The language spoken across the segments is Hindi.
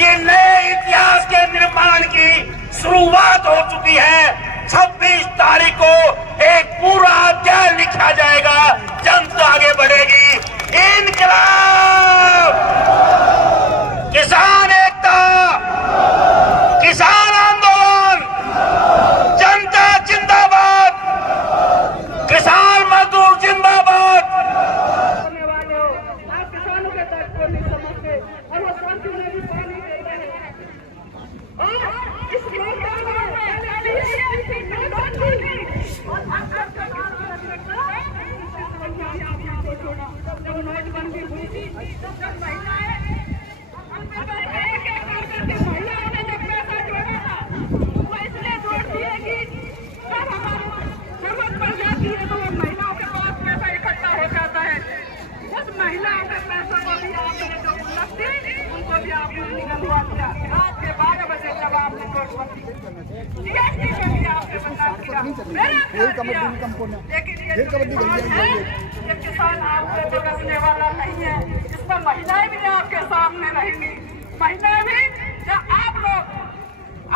ये नए इतिहास के निर्माण की शुरुआत हो चुकी है। 26 तारीख को एक पूरा अध्याय लिखा जाएगा, जनता आगे बढ़ेगी। इनकलाब, किसान एकता, किसान आंदोलन, जनता जिंदाबाद, किसान मजदूर जिंदाबाद। आप किसानों के दर्द को नहीं समझते और वो शांति में भी पानी दे रहे हैं। और इस मैदान में जब नोटबंदी हुई थी, जब महिलाएं महिलाओं ने जब पैसा जोड़ा था, वो इसलिए जोड़ दिए कि जब हमारी जरूरत पड़ जाती है तो वो महिलाओं के पास पैसा इकट्ठा हो जाता है। उस महिलाओं के पैसों को भी आपने जो उन्नत थी, उनको भी आपने निगलवा दिया। रात के 12 बजे जब आपने नोटबंदी जीएसटी में भी आपने बता दिया, लेकिन ये किसान आपसे बरसने वाला नहीं है। इसमें महिलाएं भी आपके सामने रहेंगी। महिलाएं भी जब आप लोग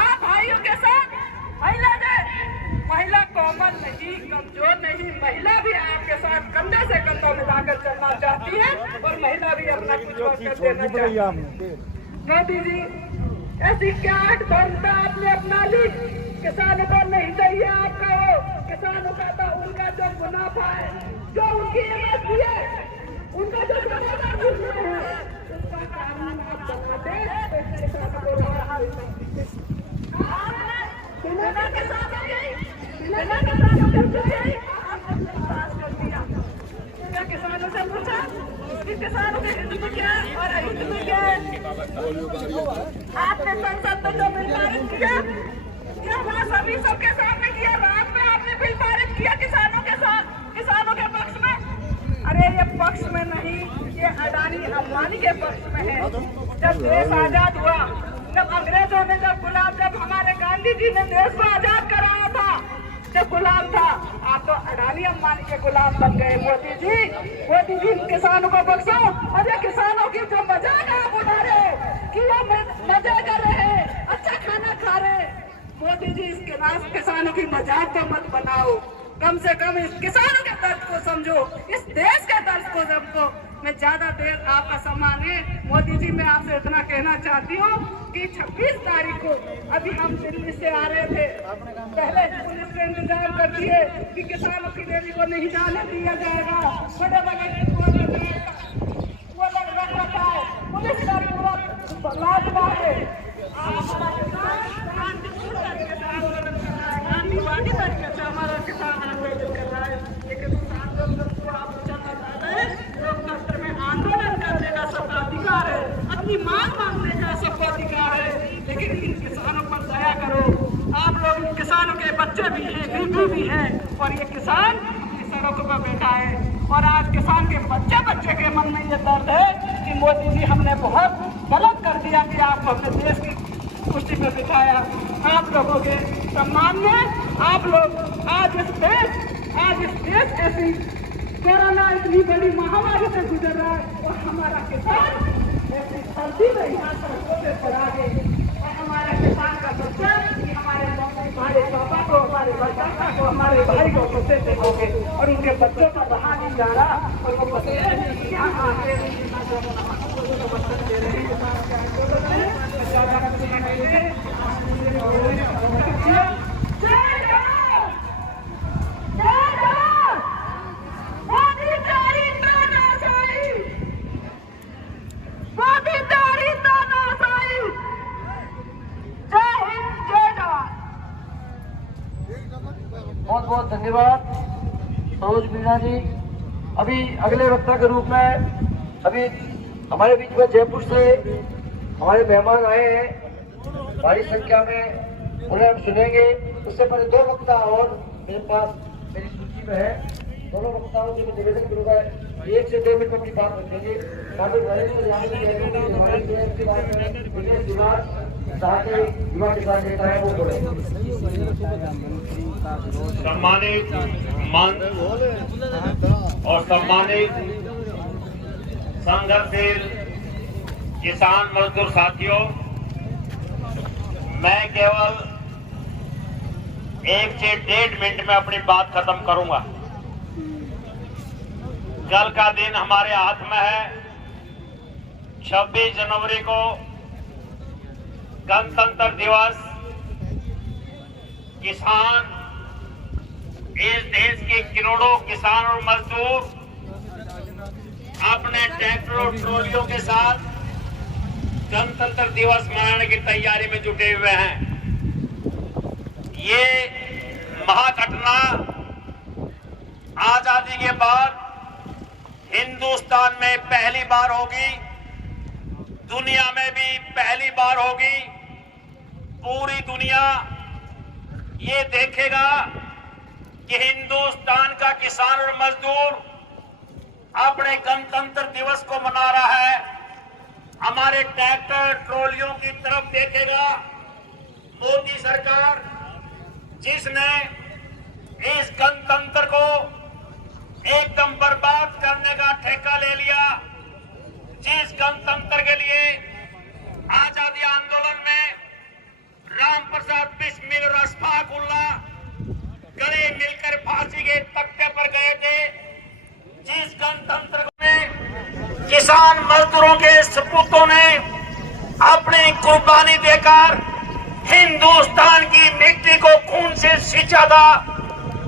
आप भाइयों के साथ महिला कोमल नहीं, कमजोर नहीं, महिला भी आपके साथ कंधे से कंधा मिलाकर चलना चाहती है और महिला भी अपना कुछ देना चाहती है। मोदी जी, ऐसी क्या बनता आपने अपना ली? किसानों को नहीं चाहिए आपका वो, किसानों का तो उनका जो मुनाफा है, जो उनकी एमएसपी है, उनका जो है उसका कानून आप बना दे। किसानों को बिना किसानों के किसानों से पूछा कि किसानों के हित में क्या और अहित में क्या है। आपने संसद में जो बिल पारित किया, क्या वहाँ सभी सबके सामने किया? रात में आपने बिल पारित किया किसानों के साथ, किसानों के पक्ष में। अरे ये पक्ष में नहीं, ये अडानी अंबानी के पक्ष में है। जब देश आजाद हुआ, जब अंग्रेजों ने जब हमारे गांधी जी ने देश को आजाद कराया था, जब गुलाम था, आप तो अडानी अंबानी के गुलाम बन गए। मोदी जी किसानों को बख्शो। और ये किसानों की जो मजाक आप उठा रहे हो कि वो मजे कर रहे हैं, अच्छा खाना खा रहे हैं, मोदी जी इसके नाम किसानों की मजाक तो मत बनाओ। कम से कम इस किसानों के दर्द को समझो, इस देश के दर्द को समझो। मैं ज्यादा देर आपका सम्मान है मोदी जी, मैं आपसे इतना कहना चाहती हूँ कि 26 तारीख को अभी हम दिल्ली से आ रहे थे, पहले पुलिस ने इंतजाम कर दिए कि किसानों की रैली को नहीं जाने दिया जाएगा। बड़े वो लोग रख रखा है, पुलिस का पूरा लाजवाब है। हमारा किसान आंदोलन कर रहा है, लेकिन उस आंदोलन को आप चलना चाहते हैं। लोकतंत्र में आंदोलन करने का सबका अधिकार है, अपनी मांग मांगने का सबका अधिकार है, लेकिन इन किसानों पर दया करो। आप लोग इन किसानों के बच्चे भी हैं, बीवी भी हैं, और ये किसान सड़कों पर बैठा है। और आज किसान के बच्चे के मन में ये दर्द है कि मोदी जी हमने बहुत गलत कर दिया कि आप अपने देश की कुर्सी पे बिठाया। आप लोगों के सम्मान में आप लोग आज इस देश ऐसी कोरोना इतनी बड़ी महामारी से गुजर रहा है और हमारा किसान ऐसी सर्दी में यहाँ सड़कों पे पड़ा है। और हमारा किसान का बच्चा हमारे पापा को, हमारे बच्चा को, हमारे भाई को बच्चे से होंगे और उनके बच्चों का रहा नहीं जा रहा। और वो बच्चे क्या आते बच्चन दे रहे बहुत बहुत धन्यवाद सरोज मीणा जी। अभी अगले वक्ता के रूप में अभी हमारे बीच में जयपुर से हमारे मेहमान आए हैं भारी संख्या में, उन्हें हम सुनेंगे। उससे पहले 2 वक्ता और मेरे पास मेरी सूची में है। दोनों वक्ताओं से मैं निवेदन करूंगा 1 से 2 मिनट अपनी बात रखेंगे। युवा किसान नेता है वो बोले। सम्मानित मंच और सम्मानित संघर्षशील किसान मजदूर साथियों, मैं केवल 1 से 1.5 मिनट में अपनी बात खत्म करूंगा। कल का दिन हमारे हाथ में है। 26 जनवरी को गणतंत्र दिवस। किसान, इस देश के करोड़ों किसान और मजदूर अपने ट्रैक्टर और ट्रॉलियों के साथ गणतंत्र दिवस मनाने की तैयारी में जुटे हुए हैं। ये महाघटना आजादी के बाद हिंदुस्तान में पहली बार होगी, दुनिया में भी पहली बार होगी। पूरी दुनिया ये देखेगा कि हिंदुस्तान का किसान और मजदूर अपने गणतंत्र दिवस को मना रहा है। हमारे ट्रैक्टर ट्रॉलियों की तरफ देखेगा। मोदी सरकार जिसने इस गणतंत्र को एकदम बर्बाद करने का ठेका ले लिया, जिस गणतंत्र के लिए आजादी आंदोलन में राम प्रसाद बिस्मिल और अशफाकुल्लाह गले मिलकर फांसी के तख्ते पर गए थे, जिस गणतंत्र में किसान मजदूरों के सपूतों ने अपनी कुर्बानी देकर हिंदुस्तान की मिट्टी को खून से सींचा था,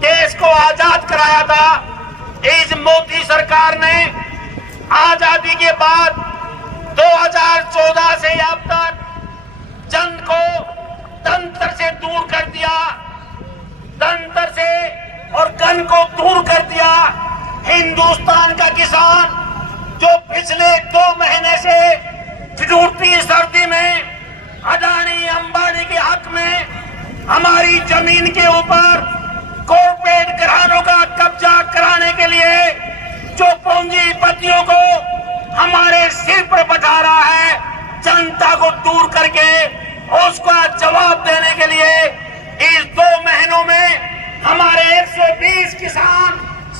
देश को आजाद कराया था। इस मोदी सरकार ने आजादी के बाद 2014 से अब तक जन को तंत्र से दूर कर दिया, तंत्र से और गन को दूर कर दिया। हिंदुस्तान का किसान जो पिछले 2 महीने से ठिठुरती सर्दी में अडानी अंबानी के हक में हमारी जमीन के ऊपर कॉर्पोरेट घरानों का कब्जा कराने के लिए जो पूंजीपतियों को हमारे सिर पर बैठा रहा है, जनता को दूर करके उसका जवाब देने के लिए इस 2 महीनों में हमारे 120 किसान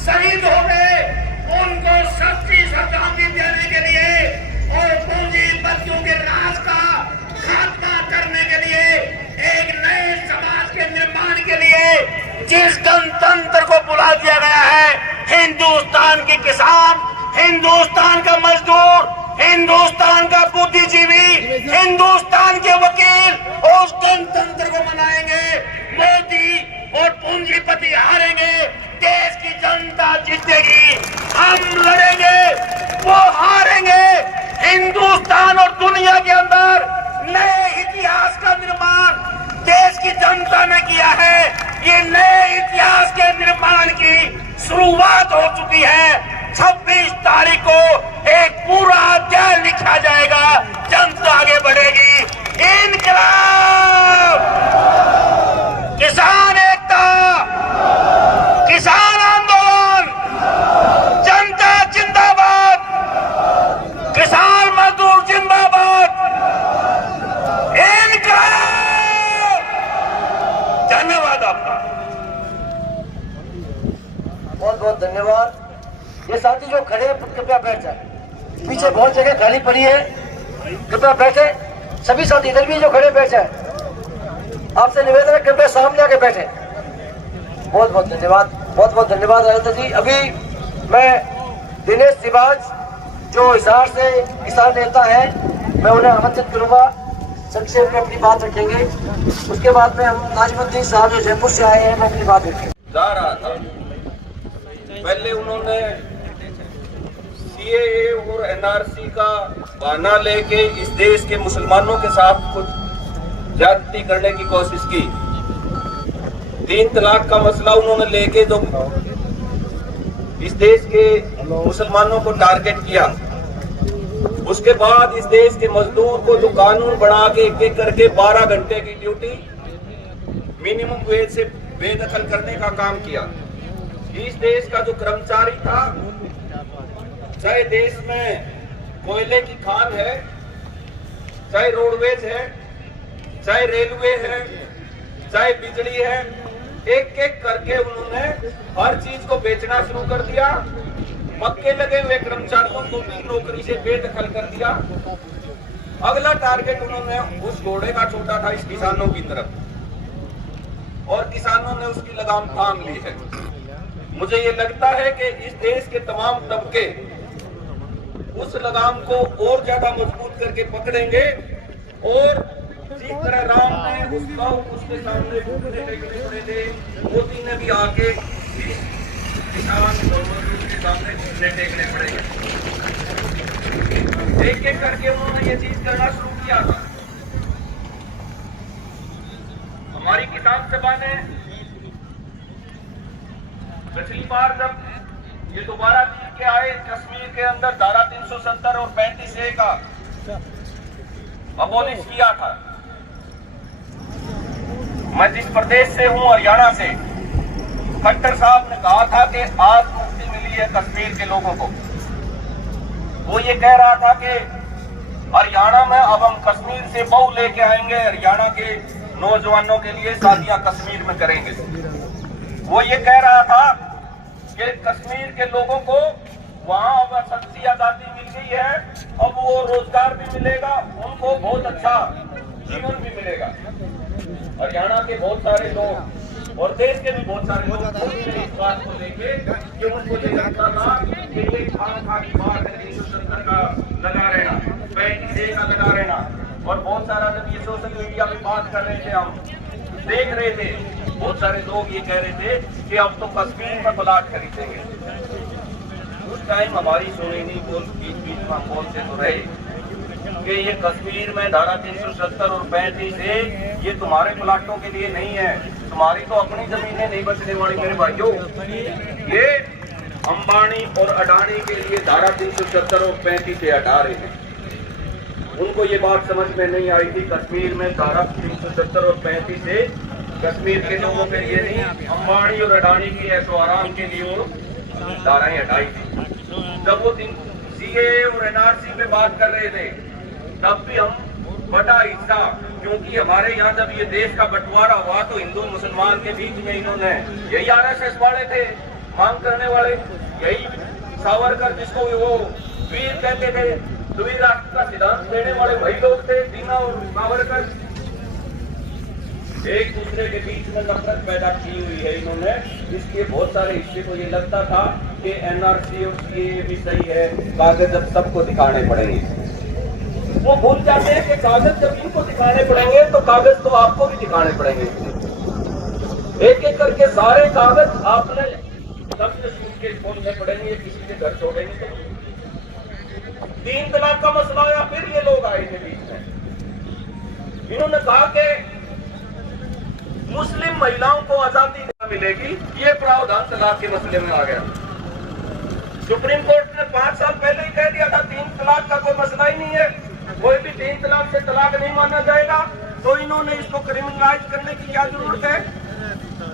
शहीद हो गए। उनको सच्ची श्रद्धांजलि देने के लिए और पूंजीपतियों के राज का खात्मा करने के लिए, एक नए समाज के निर्माण के लिए जिस गणतंत्र को बुला दिया गया है, हिंदुस्तान के किसान, हिंदुस्तान का मजदूर, हिंदुस्तान का बुद्धिजीवी, हिंदुस्तान के वकील उस गणतंत्र को मनाएंगे। मोदी और पूंजीपति हारेंगे, देश की जनता जीतेगी। हम लड़ेंगे, वो हारेंगे। हिंदुस्तान और दुनिया के अंदर नए इतिहास का निर्माण देश की जनता ने किया है। ये नए इतिहास के निर्माण की शुरुआत हो चुकी है। 26 तारीख को एक पूरा अध्याय लिखा जाएगा, जनता आगे बढ़ेगी। इनकलाब, किसान एकता, किसान आंदोलन, जनता जिंदाबाद, किसान मजदूर जिंदाबाद, इनकलाब। धन्यवाद आपका, बहुत बहुत धन्यवाद। ये साथी जो खड़े हैं कृपया बैठ जाए, पीछे बहुत जगह खाली पड़ी है, कृपया बैठे। सभी साथी इधर भी जो खड़े बैठ जाए, आपसे निवेदन है कृपया सामने आके बैठे। बहुत बहुत धन्यवाद, बहुत बहुत धन्यवाद आदित्य जी। अभी मैं दिनेश सिवाज जो हिसार से किसान नेता है, मैं उन्हें आमंत्रित करूंगा, संक्षेप में अपनी बात रखेंगे। उसके बाद में हम नाजमुद्दीन साहब जो जयपुर से आए हैं, मैं अपनी बात रखेंगे। जा रहा था, पहले उन्होंने सीएए और एनआरसी का बहाना लेके इस देश के मुसलमानों के साथ कुछ ज्यादती करने की कोशिश की। 3 तलाक का मसला उन्होंने लेके जो इस देश के मुसलमानों को टारगेट किया। उसके बाद इस देश के मजदूर को जो कानून बना के एक करके 12 घंटे की ड्यूटी मिनिमम वेज से बेदखल करने का काम किया। इस देश का जो कर्मचारी था, चाहे देश में कोयले की खान है, चाहे रोडवेज है, चाहे रेलवे है, चाहे बिजली है, एक एक करके उन्होंने हर चीज को बेचना शुरू कर दिया। मक्के लगे हुए कर्मचारियों को भी नौकरी से बेदखल कर दिया। अगला टारगेट उन्होंने उस घोड़े का छोटा था इस किसानों की तरफ, और किसानों ने उसकी लगाम थाम ली है। मुझे ये लगता है कि इस देश के तमाम तबके उस लगाम को और ज्यादा मजबूत करके पकड़ेंगे, और जिस तरह राम ने उसके सामने घुटने टेकने पड़े थे, मोदी ने भी आके किसान और मजदूर के सामने घुटने टेकने पड़ेंगे। एक एक करके उन्होंने ये चीज करना शुरू किया था। हमारी किसान सभा ने पिछली बार जब ये दोबारा जीत के आए, कश्मीर के अंदर धारा 370 और 35A का अबोलिश किया था। मैं जिस प्रदेश से हूं, हरियाणा से, खट्टर साहब ने कहा था कि आज मुक्ति मिली है कश्मीर के लोगों को। वो ये कह रहा था कि हरियाणा में अब हम कश्मीर से बहू लेके आएंगे, हरियाणा के नौजवानों के लिए शादियां कश्मीर में करेंगे। वो ये कह रहा था कि कश्मीर के लोगों को वहां अब सच्ची आजादी मिल गई है, अब वो रोजगार भी मिलेगा, उनको बहुत अच्छा जीवन भी मिलेगा। हरियाणा के बहुत सारे लोग और देश के भी बहुत सारे लोग इस बात को लेके कि उनको ये लगता था कि ये खान की बात है, 370 का लगा रहना, 35A का लगा रहना, और बहुत सारा जब ये सोशल मीडिया पे बात कर रहे थे, हम देख रहे थे, बहुत सारे लोग ये कह रहे थे कि अब तो कश्मीर में प्लाट खरीदेंगे। उस टाइम हमारी सुनी नहीं, बीच में हम बोलते तो रहे कि ये कश्मीर में धारा 370 और 35A ये तुम्हारे प्लाटों के लिए नहीं है, तुम्हारी तो अपनी जमीनें नहीं बचने वाली मेरे भाइयों। ये अंबानी और अडानी के लिए धारा 370 और 35A हटा रहे हैं। उनको ये बात समझ में नहीं आई थी, कश्मीर में धारा 370 और 35A कश्मीर के लोगों के लिए नहीं, अंबानी और अडानी की ऐशो आराम के लिए वो धाराएं हटाई थी। जब वो CAA और NRC पे बात कर रहे थे, तब भी हम बड़ा हिस्सा, क्योंकि हमारे यहाँ जब ये देश का बंटवारा हुआ तो हिंदू मुसलमान के बीच में इन्होंने यही RSS वाले थे मांग करने वाले, यही सावरकर जिसको वो वीर कहते थे, द्विराष्ट्र राष्ट्र का सिद्धांत देने वाले वही लोग थे, दीना और सावरकर। एक दूसरे के बीच में नफरत पैदा की हुई है इन्होंने, इसके बहुत सारे हिस्से को ये लगता था कि NRC और CAA भी सही है, कागज अब सबको दिखाने पड़ेंगे। वो भूल जाते हैं कि कागज जब इनको दिखाने पड़ेंगे तो कागज तो आपको भी दिखाने पड़ेंगे। एक एक करके सारे कागज आपने सबसे सूटकेस खोलने पड़ेंगे, किसी के घर छोड़ेंगे तो। 3 तलाक का मसला आया, फिर ये लोग आए थे बीच में, इन्होंने कहा कि मुस्लिम महिलाओं को आजादी मिलेगी, ये प्रावधान तलाक के मसले में आ गया। सुप्रीम कोर्ट ने 5 साल पहले ही कह दिया था 3 तलाक का कोई मसला ही नहीं है, कोई भी 3 तलाक से तलाक नहीं माना जाएगा, तो इन्होंने इसको क्रिमिनलाइज करने की क्या जरूरत है?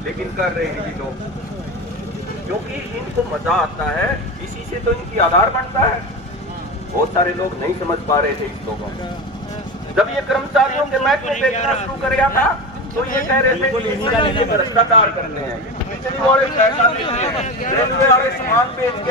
लेकिन कर रहे हैं ये लोग, क्योंकि इनको मजा आता है, इसी से तो इनकी आधार बनता है। बहुत सारे लोग नहीं समझ पा रहे थे इस लोगों को। जब ये कर्मचारियों के महकमे बेचना शुरू कर दिया था तो ये कह रहे थे कि ये भ्रष्टाचार करते हैं, पिछली वाले पैसा देते हैं, रेलवे वाले सामान बेच के